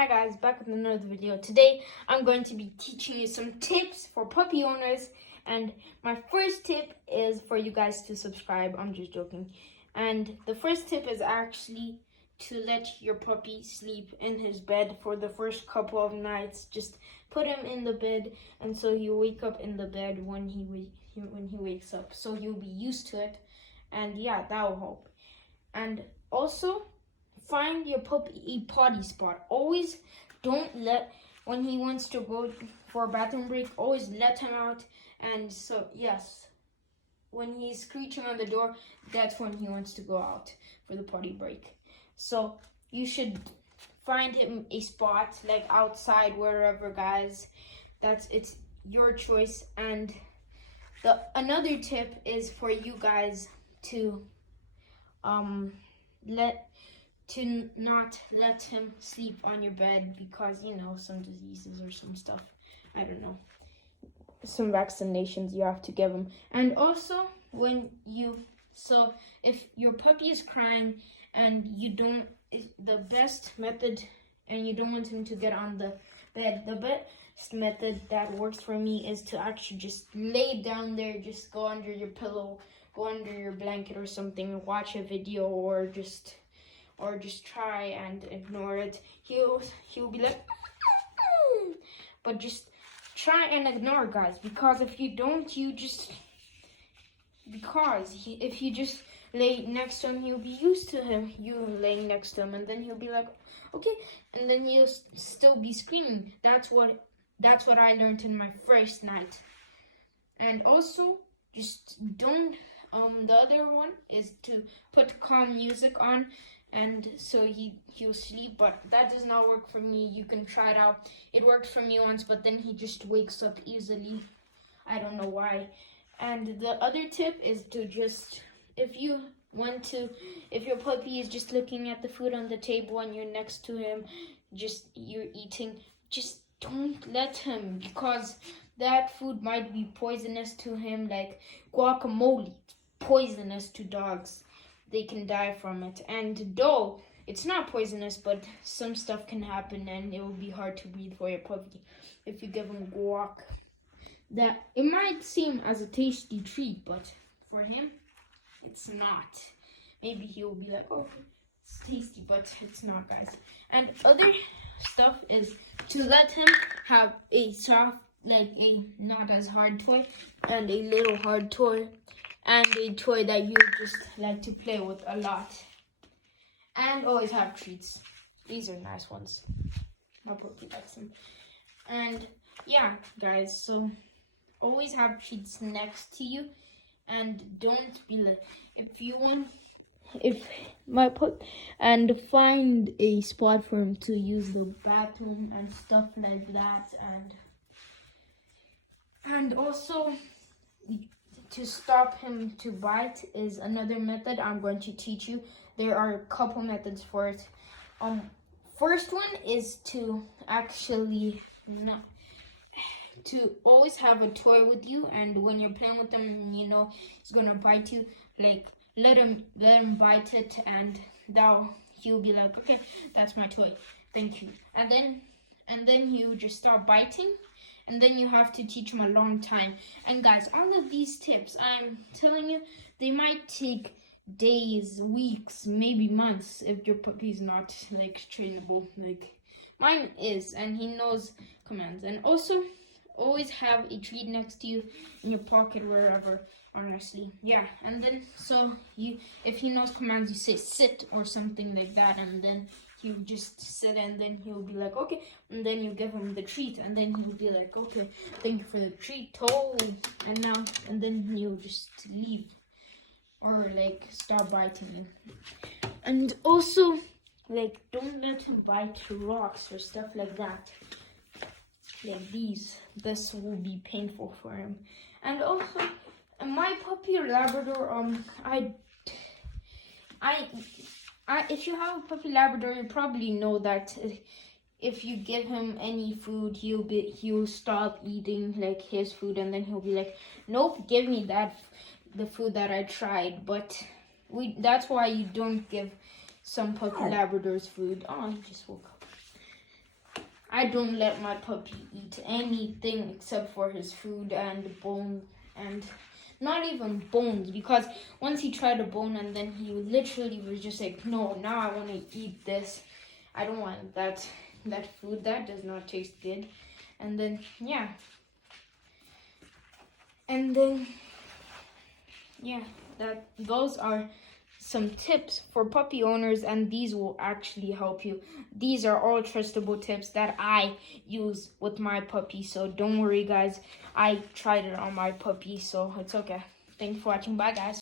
Hi guys, back with another video. Today I'm going to be teaching you some tips for puppy owners, and my first tip is for you guys to subscribe. I'm just joking. And the first tip is actually to let your puppy sleep in his bed for the first couple of nights. Just put him in the bed, and so he'll wake up in the bed when he wakes up. So he'll be used to it, and yeah, that will help. And also, find your puppy a potty spot. Always don't let, when he wants to go for a bathroom break, always let him out. And so, yes, when he's screeching on the door, that's when he wants to go out for the potty break. So you should find him a spot, like outside, wherever, guys. It's your choice. And another tip is for you guys to not let him sleep on your bed, because some diseases or some stuff, I don't know, some vaccinations you have to give him. And also, if your puppy is crying and the best method, and you don't want him to get on the bed, the best method that works for me is to actually just lay down there. Just go under your pillow, go under your blanket or something, watch a video, or just try and ignore it. He'll be like, but just try and ignore, guys, because if you don't, if you just lay next to him, he'll be used to you laying next to him, and then he'll be like, okay, and then he'll still be screaming. That's what I learned in my first night. And also, just don't. The other one is to put calm music on, and so he'll sleep. But that does not work for me. You can try it out. It worked for me once, but then he just wakes up easily. I don't know why. And the other tip is to just, if your puppy is just looking at the food on the table and you're next to him, you're eating, just don't let him, because that food might be poisonous to him, like guacamole. Poisonous to dogs. They can die from it. And though it's not poisonous, but some stuff can happen, and it will be hard to breathe for your puppy if you give him guac. That it might seem as a tasty treat, but for him, it's not. Maybe he'll be like, oh, it's tasty, but it's not, guys. And other stuff is to let him have a soft, like a not as hard toy, and a little hard toy, and a toy that you just like to play with a lot. And always have treats. These are nice ones. My puppy likes them. And yeah, guys, so always have treats next to you, and don't be like, and find a spot for him to use the bathroom and stuff like that. And also, to stop him to bite is another method I'm going to teach you. There are a couple methods for it. First one is to actually to always have a toy with you, and when you're playing with him, he's gonna bite you, like let him bite it, and he'll be like, okay, that's my toy, thank you. And then you just start biting. And then you have to teach them a long time. And guys, all of these tips, I'm telling you, they might take days, weeks, maybe months if your puppy's not like trainable. Like mine is, and he knows commands. And also, always have a treat next to you in your pocket, wherever, honestly. Yeah, and then if he knows commands, you say sit or something like that, and then he'll just sit, and then he'll be like, okay, and then you give him the treat, and then he'll be like, okay, thank you for the treat, and then he'll just leave, or like start biting you. And also, like, don't let him bite rocks or stuff like that, like this will be painful for him. And also, my puppy Labrador, if you have a puppy Labrador, you probably know that if you give him any food, he'll stop eating like his food, and then he'll be like, nope, give me the food that I tried. But that's why you don't give some puppy Labradors food. Oh, he just woke up. I don't let my puppy eat anything except for his food and bone, and not even bones, because once he tried a bone and then he literally was just like, no, now I want to eat this. I don't want that food. That does not taste good. And then those are some tips for puppy owners, and these will actually help you. These are all trustable tips that I use with my puppy, so don't worry guys, I tried it on my puppy, so it's okay. Thanks for watching. Bye guys.